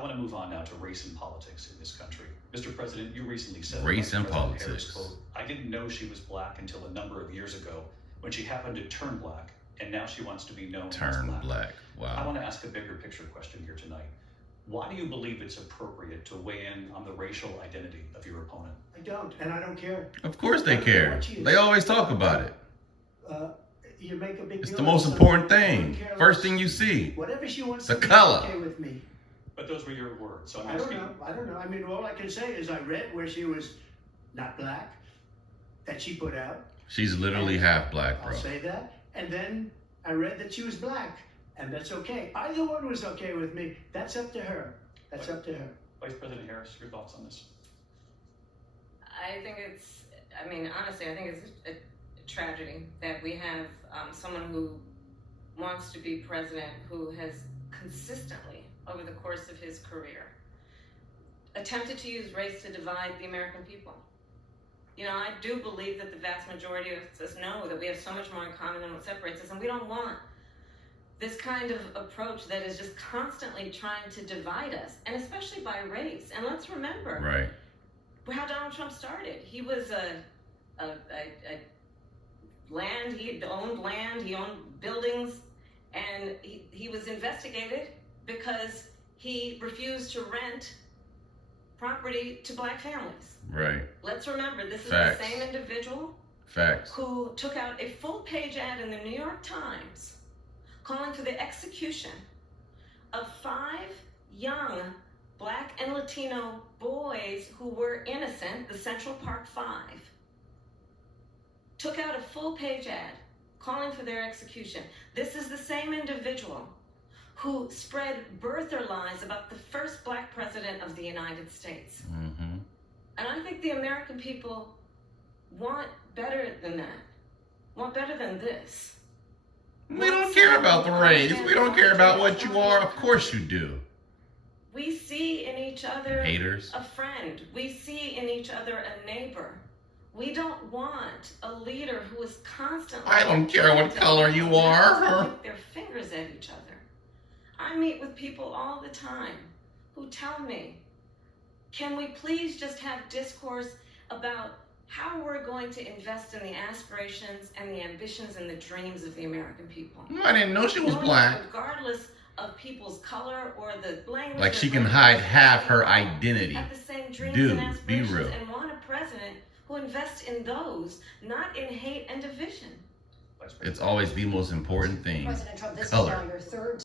want to move on now to race and politics in this country. Mr. President, you recently said race and President Harris, politics. quote, "I didn't know she was black until a number of years ago when she happened to turn black, and now she wants to be known as black." I Wow. want to ask a bigger picture question here tonight. Why do you believe it's appropriate to weigh in on the racial identity of your opponent? I don't, and I don't care. Of course they care. They always talk about it. You make a big It's deal the out most of important something. I thing. don't care First less. thing you see. Whatever she wants The to do, color. okay with me. But those were your words. So I'm I don't asking, know. I don't know. I mean, all I can say is I read where she was not black, that she put out. She's literally half black, bro. I'll say that. And then I read that she was black, and that's okay. Either one was okay with me. That's up to her. That's up to her. Vice President Harris, your thoughts on this? I think it's, I mean, honestly, I think it's a tragedy that we have someone who wants to be president who has consistently, over the course of his career, attempted to use race to divide the American people. You know, I do believe that the vast majority of us know that we have so much more in common than what separates us, and we don't want this kind of approach that is just constantly trying to divide us, and especially by race. And let's remember how Donald Trump started. He was he owned buildings, and he was investigated because he refused to rent property to black families. Right. Let's remember, this is Facts. the same individual Facts. who took out a full-page ad in the New York Times calling for the execution of 5 young black and Latino boys who were innocent, the Central Park 5. Took out a full-page ad calling for their execution. This is the same individual who spread birther lies about the first black president of the United States. Mm-hmm. And I think the American people want better than that, want better than this. We don't care about the race. We don't care about what you are. Of course you do. We see in each other Haters. a friend. We see in each other a neighbor. We don't want a leader who is constantly... I don't care what color you are. ...point their fingers at each other. I meet with people all the time who tell me, can we please just have discourse about how we're going to invest in the aspirations and the ambitions and the dreams of the American people? I didn't know she was Knowing black. that regardless of people's color or the language... Like she can hide half her identity. ...have the same dreams Dude, and be aspirations real. and want a president who invests in those, not in hate and division. Vice President. It's always the most important thing. President Trump, this Color. is now your third